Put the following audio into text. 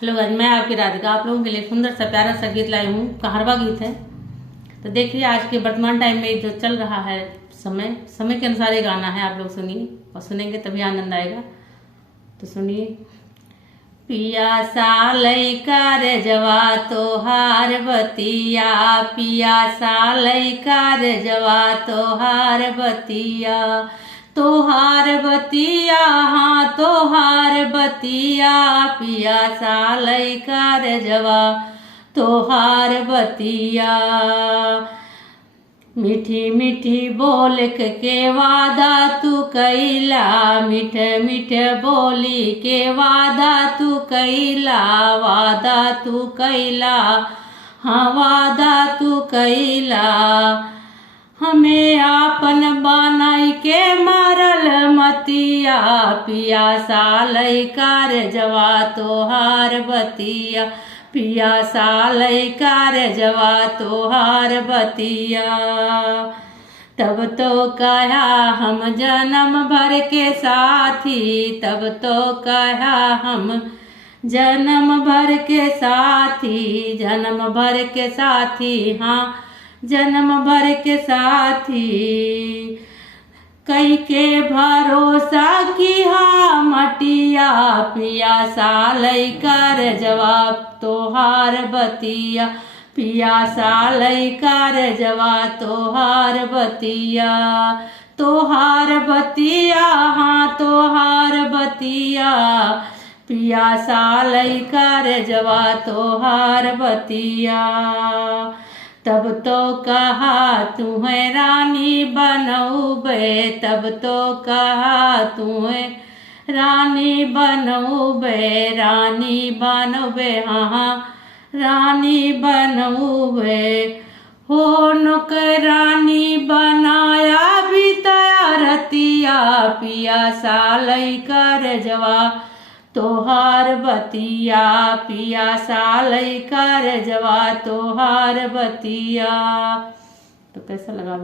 Hello guys, मैं आपकी राधिका आप लोगों के लिए सुंदर सा प्यारा सा गीत लाई हूँ। कहारवा गीत है। तो देखिए, आज के वर्तमान टाइम में जो चल रहा है समय के अनुसार ये गाना है। आप लोग सुनिए और सुनेंगे तभी आनंद आएगा। तो सुनिए। पिया सा लइका रे जवा तोहार बतिया, पिया सा लइका रे जवा तोहार बतिया, तोहार बतिया हाँ तोहार बतिया, पिया सा लइका रे जवा तोहार बतिया। मीठी मीठी बोल के वादा तू कैला, मीठे मीठे बोली के वादा तू कैला, वादा तू कैला हाँ वादा तू कैला। हमें आपन बनाई के मारल मतिया, पिया सा लइका रे जवा तोहार बतिया, पिया सा लइका रे जवा तोहार बतिया। तब तो कहा हम जन्म भर के साथी, तब तो कहा हम जन्म भर के साथी, जन्म भर के साथी हाँ जन्म भर के साथी। कई के भरोसा किया मटिया, पिया सा लइका रे जवाब तोहार बतिया, पिया सा लइका रे जवा तोहार बतिया, तोहार बतिया हाँ तोहार बतिया, पिया सा लइका रे जवा तोहार बतिया। तब तो कहा तुम्हें रानी बनऊबे, तब तो कहा तुम्हें रानी बनऊबे, रानी बनऊबे हाँ रानी बनऊबे। हो नौकरानी बनाया भी तैयारतिया, पिया सा लइका रे जवा तोहार बतिया, पिया सा लइका रे जवा तोहार बतिया। तो कैसा लगा?